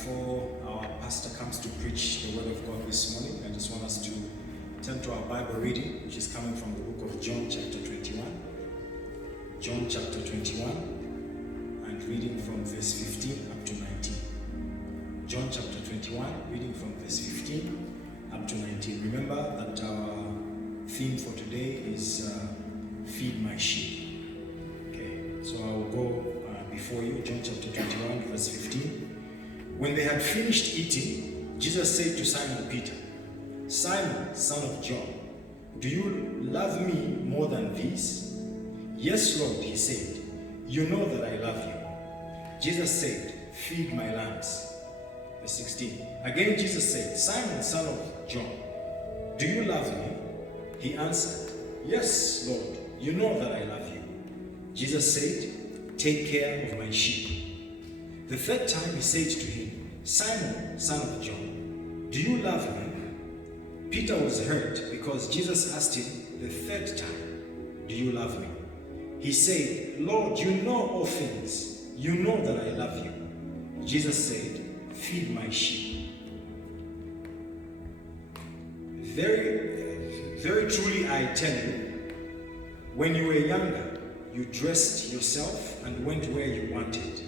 before our pastor comes to preach the word of God this morning, I just want us to turn to our Bible reading, which is coming from the book of John chapter 21. John chapter 21, and reading from verse 15 up to 19. John chapter 21, reading from verse 15 up to 19. Remember that our theme for today is Feed My Sheep. Okay, so I will go before you, John chapter 21, verse 15. When they had finished eating, Jesus said to Simon Peter, "Simon, son of John, do you love me more than these?" "Yes, Lord," he said, "you know that I love you." Jesus said, "Feed my lambs." Verse 16. Again Jesus said, "Simon, son of John, do you love me?" He answered, "Yes, Lord, you know that I love you." Jesus said, "Take care of my sheep." The third time he said to him, "Simon, son of John, do you love me?" Peter was hurt because Jesus asked him the third time, "Do you love me?" He said, "Lord, you know all things. You know that I love you." Jesus said, "Feed my sheep." Very truly I tell you, when you were younger, you dressed yourself and went where you wanted.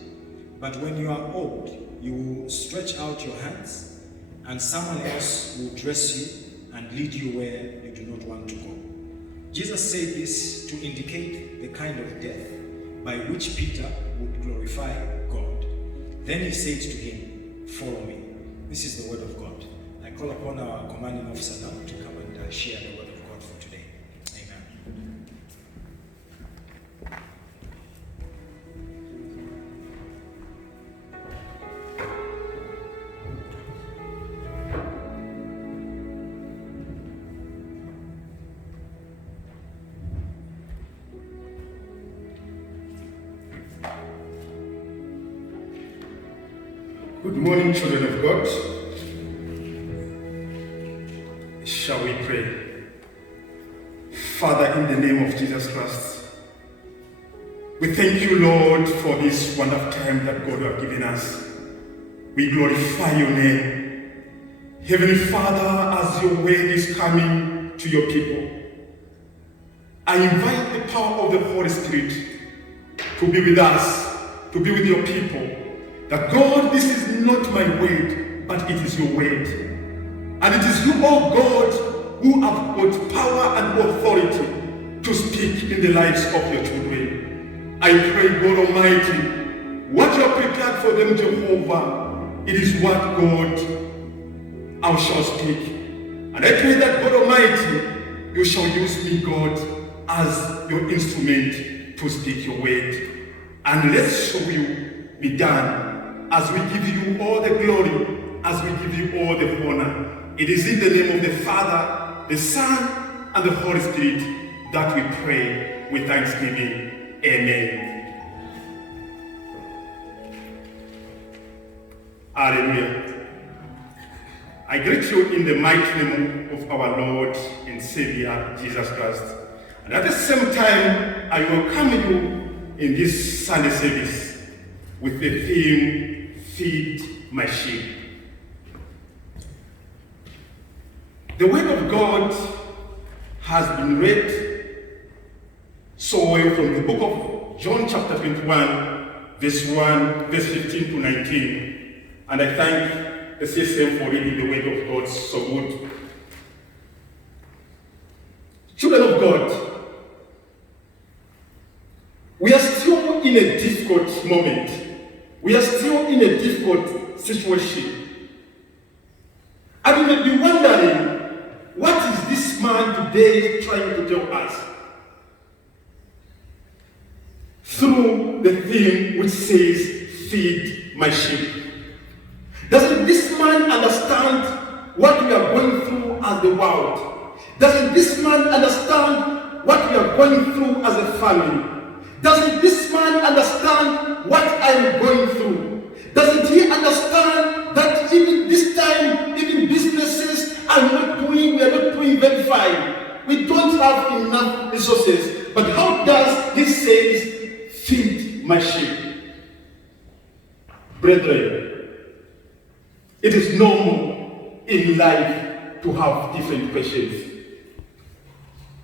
But when you are old, you will stretch out your hands, and someone else will dress you and lead you where you do not want to go. Jesus said this to indicate the kind of death by which Peter would glorify God. Then he said to him, "Follow me." This is the word of God. I call upon our commanding officer now to come and share the word of God for today. Amen. Good morning, children of God. Shall we pray? Father, in the name of Jesus Christ, we thank you, Lord, for this wonderful time that God has given us. We glorify your name. Heavenly Father, as your word is coming to your people, I invite the power of the Holy Spirit to be with us, to be with your people. That God, this is not my word, but it is your word. And it is you, oh God, who have got power and authority to speak in the lives of your children. I pray, God Almighty, what you have prepared for them, Jehovah, it is what, God, I shall speak. And I pray that, God Almighty, you shall use me, God, as your instrument to speak your word. And let your will be done as we give you all the glory, as we give you all the honor. It is in the name of the Father, the Son, and the Holy Spirit that we pray with thanksgiving. Amen. Hallelujah. I greet you in the mighty name of our Lord and Savior, Jesus Christ. And at the same time, I welcome you in this Sunday service with the theme, Feed My Sheep. The word of God has been read so well from the book of John chapter 21, verse 1, verse 15 to 19. And I thank the CSM for reading the word of God so good. Children of God, we are still in a difficult moment. We are still in a difficult situation. And you may be wondering, what is this man today trying to tell us? Through the theme which says, "Feed my sheep." Doesn't this man understand what we are going through as the world? Doesn't this man understand what we are going through as a family? Doesn't this man understand what I am going through? Doesn't he understand that even this time, even businesses are not doing, we are not doing very fine. We don't have enough resources. But how does he say, "Feed my sheep"? Brethren, It is normal in life to have different questions.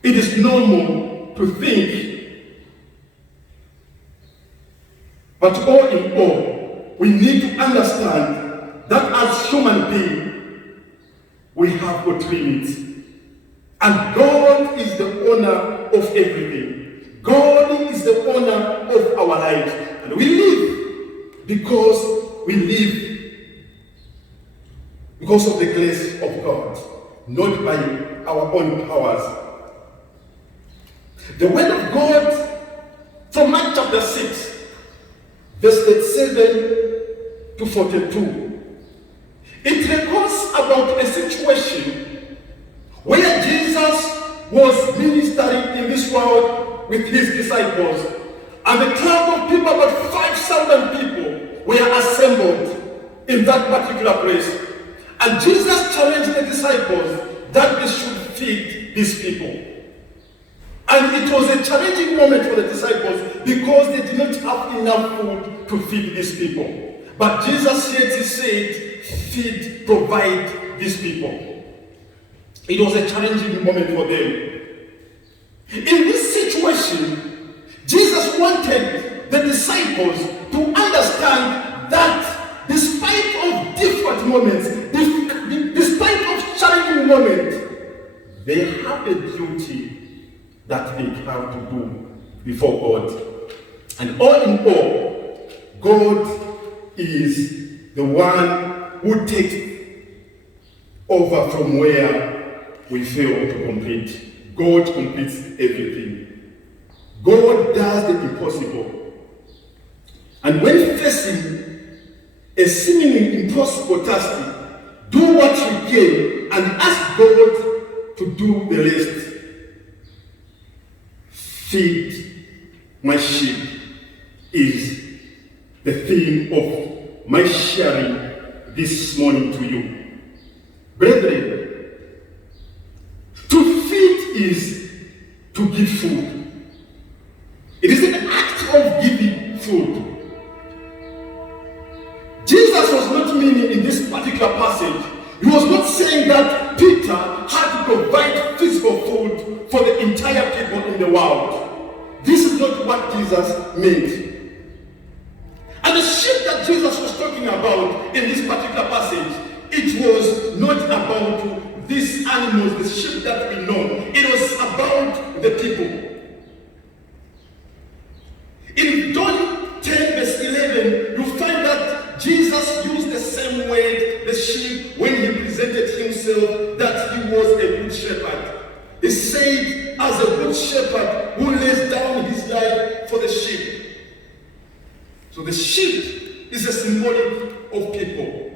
It is normal to think. But all in all, we need to understand that as human beings, we have got limits. And God is the owner of everything. God is the owner of our lives. And we live because we live because of the grace of God, not by our own powers. The word of God from Mark chapter 6, verse 37 to 42. It records about a situation where Jesus was ministering in this world with his disciples, and a crowd of people, about 5,000 people, were assembled in that particular place. And Jesus challenged the disciples that they should feed these people. And it was a challenging moment for the disciples because they did not have enough food to feed these people. But Jesus yet said, feed, provide these people. It was a challenging moment for them. In this situation, Jesus wanted the disciples to understand that despite of different moments, despite of challenging moments, they have a duty that they have to do before God. And all in all, God is the one who takes over from where we fail to complete. God completes everything. God does the impossible. And when facing a seemingly impossible task, do what you can and ask God to do the rest. Feed my sheep is the theme of my sharing this morning to you. Brethren, to feed is to give food. It is an act of giving food. Jesus was not meaning in this particular passage, he was not saying that Peter had to provide physical food for the entire people in the world. This is not what Jesus meant. And the sheep that Jesus was talking about in this particular passage, it was not about these animals, the sheep that we know. It was about the people. In John 10 verse 11, you find that Jesus used the same word, the sheep, when he presented himself that he was a good shepherd. He said, as a good shepherd who lays down his life for the sheep. So the sheep is a symbolic of people.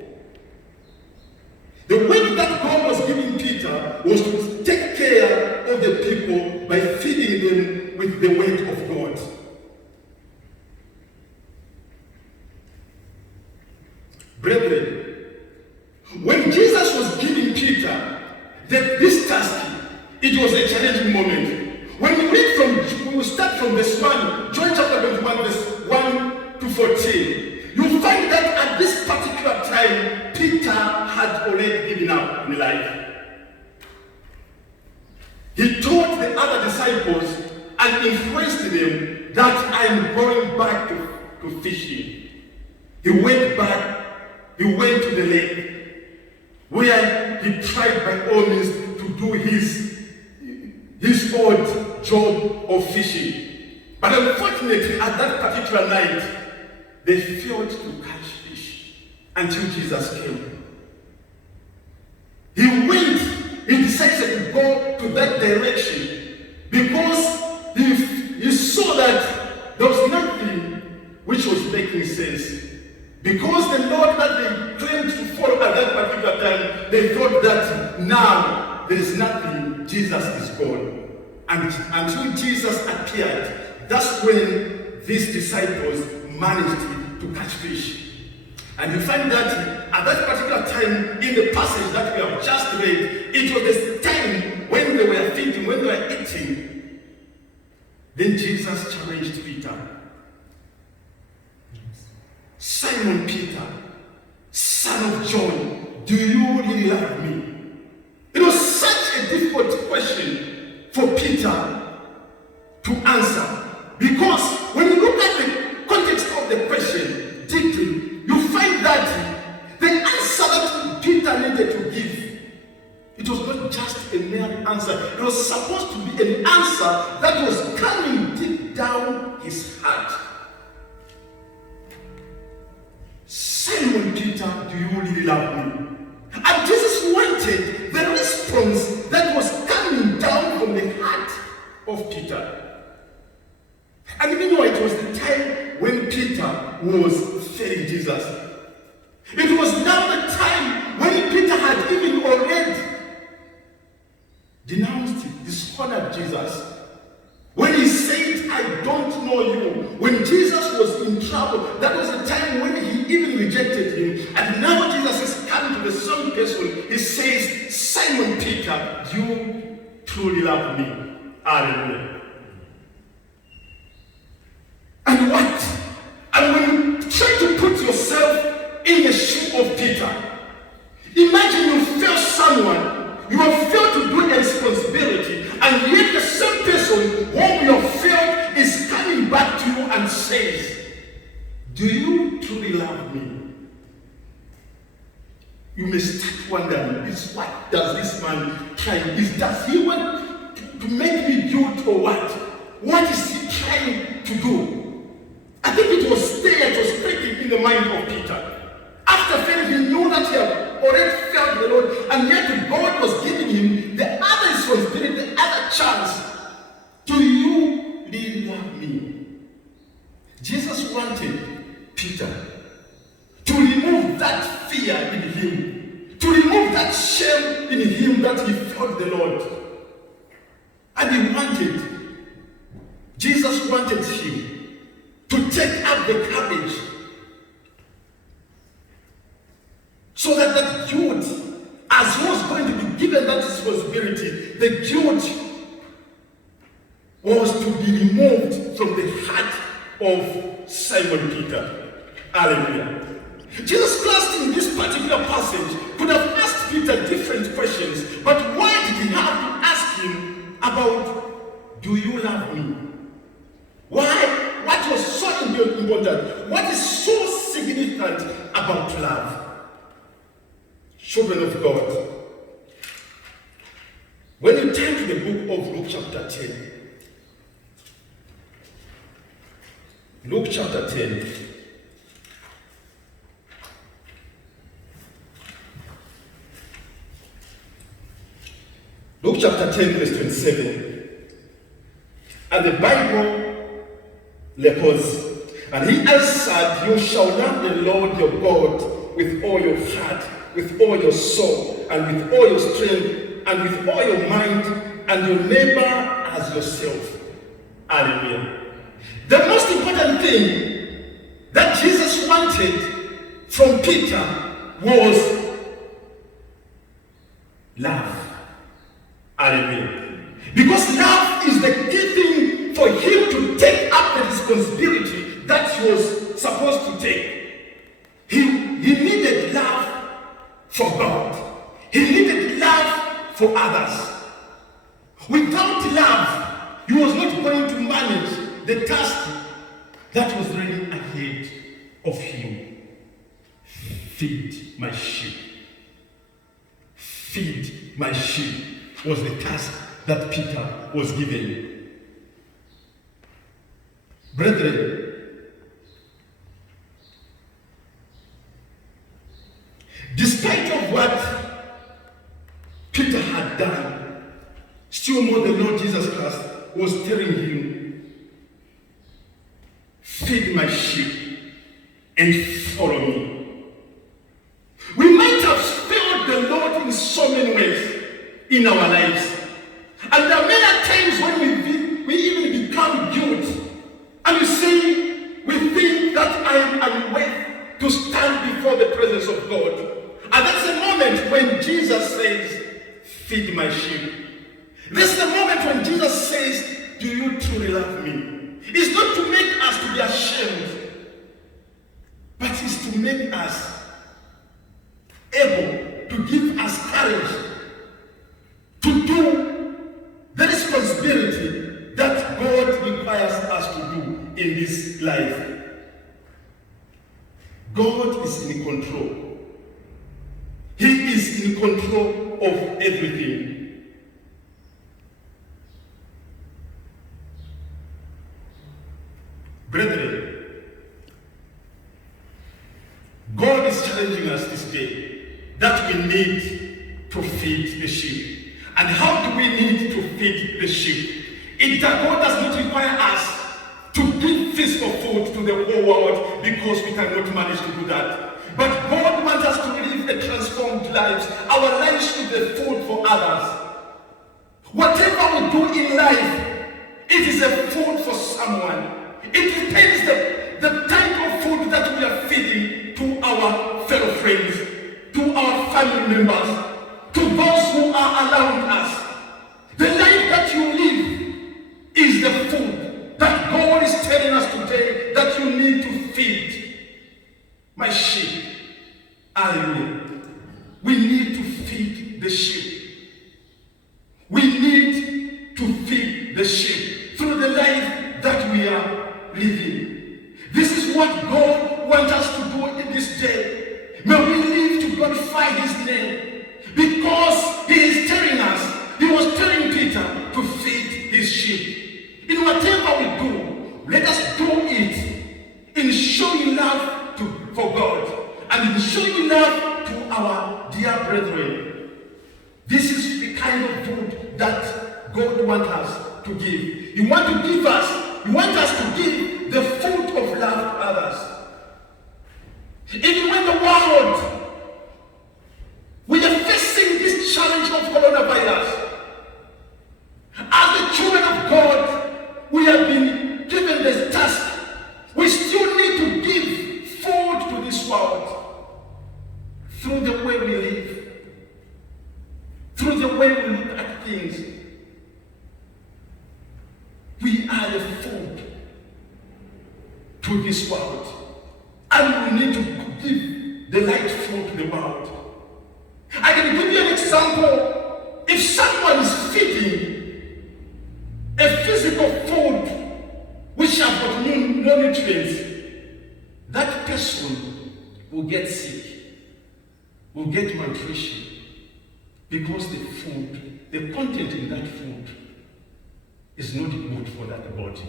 The word that God was giving Peter was to take care of the people by feeding them with the word of God. Brethren, when Jesus was giving Peter this task, it was a challenging moment. When we start from verse 1, John chapter 21, verse 1 to 14, you find that at this particular time, Peter had already given up in life. He told the other disciples and influenced them that I am going back to fishing. He went back. He went to the lake where he tried by all means to do his odd job of fishing. But unfortunately, at that particular night, they failed to catch fish until Jesus came. He decided to go to that direction because he saw that there was nothing which was making sense. Because the Lord that they claimed to follow at that particular time, they thought that now there is nothing, Jesus is gone. And until Jesus appeared, that's when these disciples managed to catch fish. And you find that at that particular time in the passage that we have just read, it was the time when they were feeding, when they were eating. Then Jesus challenged Peter. Simon Peter, son of John, love me? It was such a difficult question for Peter to answer, because when you look at the context of the question deeply, you find that the answer that Peter needed to give, it was not just a mere answer. It was supposed to be an answer that was coming deep down his heart. Simon Peter, do you really love me? And Jesus wanted the response that was coming down from the heart of Peter. And meanwhile, it was the time when Peter was failing Jesus. It was now the time when Peter had even already denounced, dishonored Jesus. When he said, I don't know you. When Jesus was in trouble, that was the time when he even rejected him. And now Jesus is coming to the same person. He says, Simon Peter, do you truly love me? Hallelujah. And what? And when you try to put yourself in the shoe of Peter, imagine you fail someone, you have failed to do a responsibility, and yet the same person whom you have failed is coming back to you and says, do you truly love me? You may start wondering, what does this man try? Does he want to make me guilt or what? What is he trying to do? I think it was there, it was creeping in the mind of Peter. After failing, he knew that he had already failed the Lord, and yet God was giving him the other responsibility, the other chance. Do you really love me? Jesus wanted Peter to remove that fear in him, to remove that shame in him that he failed the Lord. And Jesus wanted him to take up the courage so that that guilt, as he was going to be given that responsibility, the guilt was to be removed from the heart of Simon Peter. Hallelujah. Jesus Christ in this particular passage could have asked Peter different questions, but why did he have to ask him about, do you love me? Why? What was so important? What is so significant about love? Children of God, when you turn to the book of Luke chapter 10, Luke chapter 10, Luke chapter 10 verse 27, and the Bible records, and he answered, you shall love the Lord your God with all your heart, with all your soul, and with all your strength, and with all your mind, and your neighbor as yourself. Hallelujah. The most important thing that Jesus wanted from Peter was love. Hallelujah. Because love is the key thing for him to take up the responsibility that he was supposed to take. He needed love for God. He needed love for others. Without love, he was not going to manage the task that was running ahead of him. Feed my sheep. Feed my sheep was the task that Peter was given. Brethren, despite of what Peter had done, still more the Lord Jesus Christ was telling him, feed my sheep and follow me. We might have failed the Lord in so many ways in our lives. And there are many times when we even become guilty. And you see, we think that I am unworthy to stand before the presence of God. And that's the moment when Jesus says, feed my sheep. This is the moment when Jesus says, do you truly love me? It's not to make us to be ashamed, but it's to make us able to give us courage to do the responsibility that God requires us to do in this life. God is in control. He is in control of everything. Brethren, God is challenging us this day that we need to feed the sheep. And how do we need to feed the sheep? God does not require us to give physical food to the whole world because we cannot manage to do that. But God wants us to live a transformed life. Our lives should be food for others. Whatever we do in life, it is a food for someone. It depends the type of food that we are feeding to our fellow friends, to our family members, to those who are around us. The life that you live is the food that God is telling us today that you need to feed my sheep. Hallelujah. We need to feed the sheep. We need to feed the sheep through the life that we are living. This is what God wants us to do in this day. May we live to glorify His name, because He is telling us, He was telling Peter to feed His sheep. In whatever we do, let us do it in showing love for God and in showing love to our dear brethren. This is the kind of food that God wants us to give. He wants us to give the food of love to others. Even when the world, we are facing this challenge of coronavirus, as the children of God, we have been given this task. We still need to give food to this world through the way we live, through the way we look at things. We are the food to this world, and we need to give the light food to the world. I can give you an example. If someone is feeding a physical food which have got no nutrients, that person will get sick, will get malnutrition, because the food, the content in that food is not good for that body.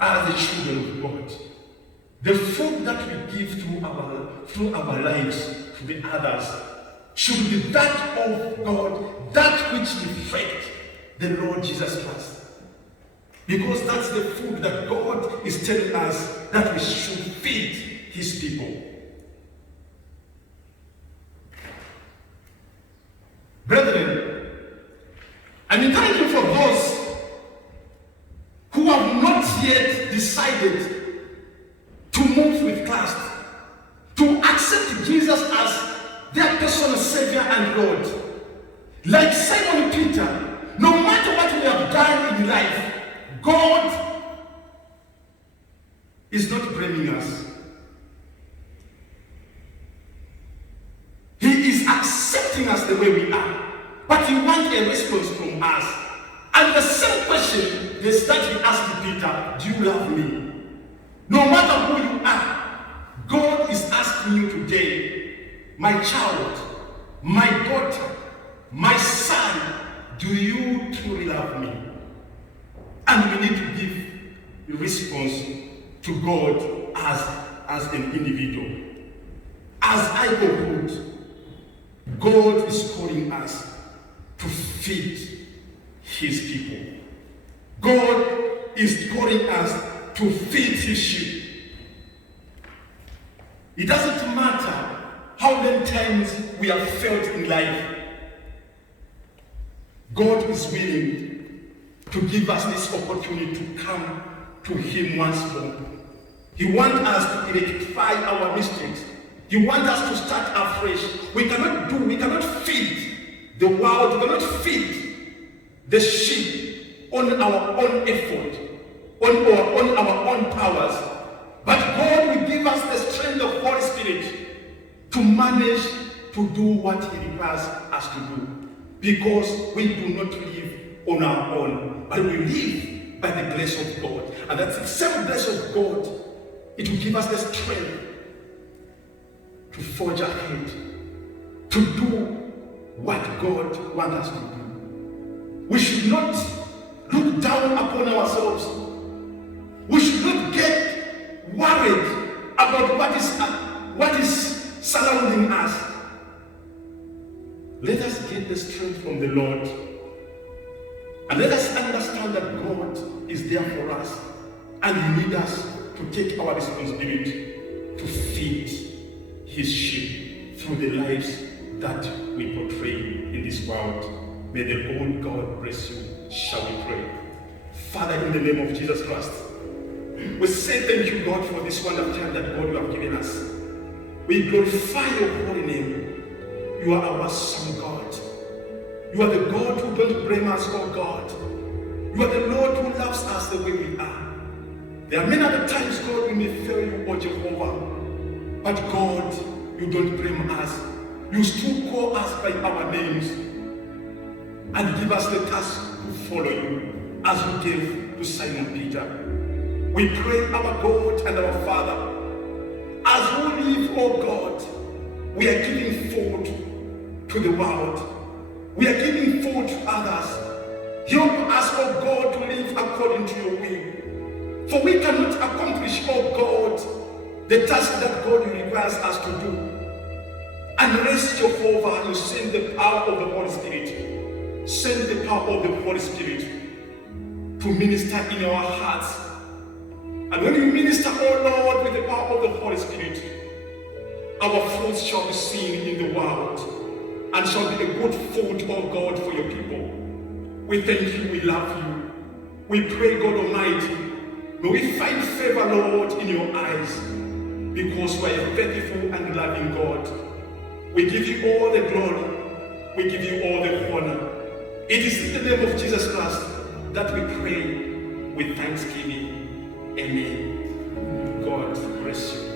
As the children of God, the food that we give through our lives to the others should be that of God, that which reflects the Lord Jesus Christ. Because that's the food that God is telling us that we should feed His people. Brethren, I'm encouraging for those who have not yet decided to move with Christ, to accept Jesus as their personal Savior and Lord. Like Simon Peter, no matter what we have done in life, God is not blaming us. He is accepting us the way we are, but He wants a response from us. And the same question is that He asked Peter, do you love me? No matter who you are, God is asking you today, my child, my daughter, my son, do you truly love me? And we need to give a response to God as an individual. As Iberhood, God is calling us to feed His people. God is calling us to feed His sheep. It doesn't matter how many times we have failed in life. God is willing to give us this opportunity to come to Him once more. He wants us to rectify our mistakes. He wants us to start afresh. We cannot feed the world, we cannot feed the sheep on our own effort, on our own powers. But God will give us the strength of Holy Spirit to manage to do what He requires us to do, because we do not live on our own, but we live by the grace of God. And that's the same grace of God. It will give us the strength to forge ahead, to do what God wants us to do. We should not look down upon ourselves. We should not get worried about what is surrounding us. Let us get the strength from the Lord. And let us understand that God is there for us. And He needs us to take our responsibility to feed His sheep through the lives that we portray in this world. May the Lord God bless you. Shall we pray? Father, in the name of Jesus Christ, we say thank you, God, for this wonderful time that God you have given us. We glorify your holy name. You are our awesome God. You are the God who don't blame us, oh God. You are the Lord who loves us the way we are. There are many other times, God, we may fail you, oh Jehovah. But God, you don't blame us. You still call us by our names and give us the task to follow you, as you gave to Simon Peter. We pray, our God and our Father, as we live, oh God, we are giving food to the world. We are giving food to others. Help us, oh God, to live according to your will. For we cannot accomplish, oh God, the task that God requires us to do, unless, Jehovah, you send the power of the Holy Spirit. Send the power of the Holy Spirit to minister in our hearts. And when you minister, oh Lord, with the power of the Holy Spirit, our fruits shall be seen in the world and shall be a good food, oh God, for your people. We thank you, we love you. We pray, God Almighty, may we find favor, Lord, in your eyes, because you are a faithful and loving God. We give you all the glory. We give you all the honor. It is in the name of Jesus Christ that we pray with thanksgiving. Amen. God bless you.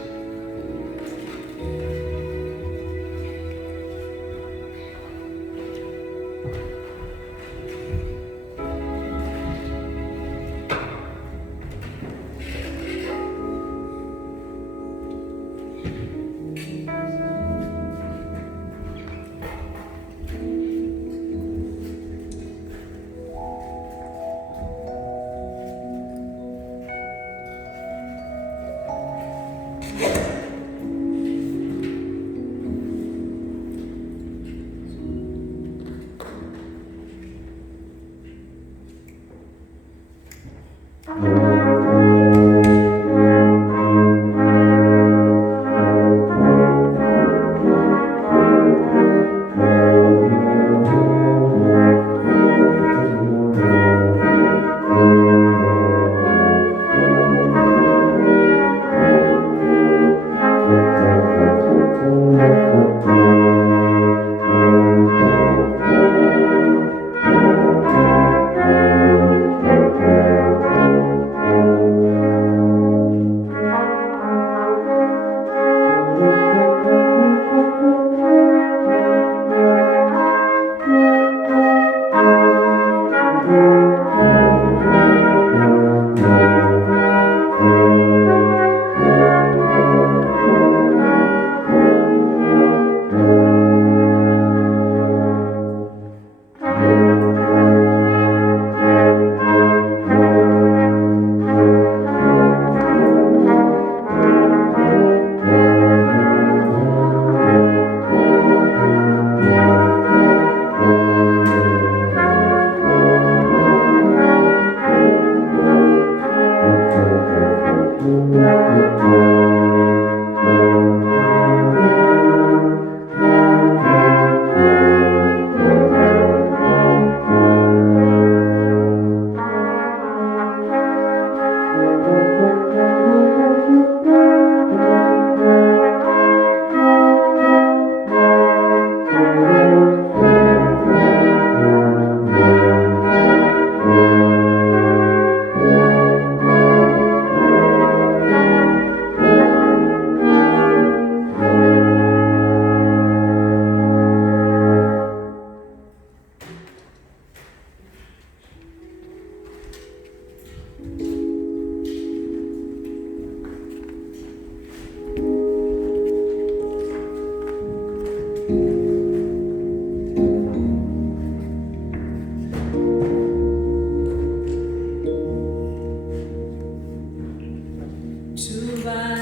survive.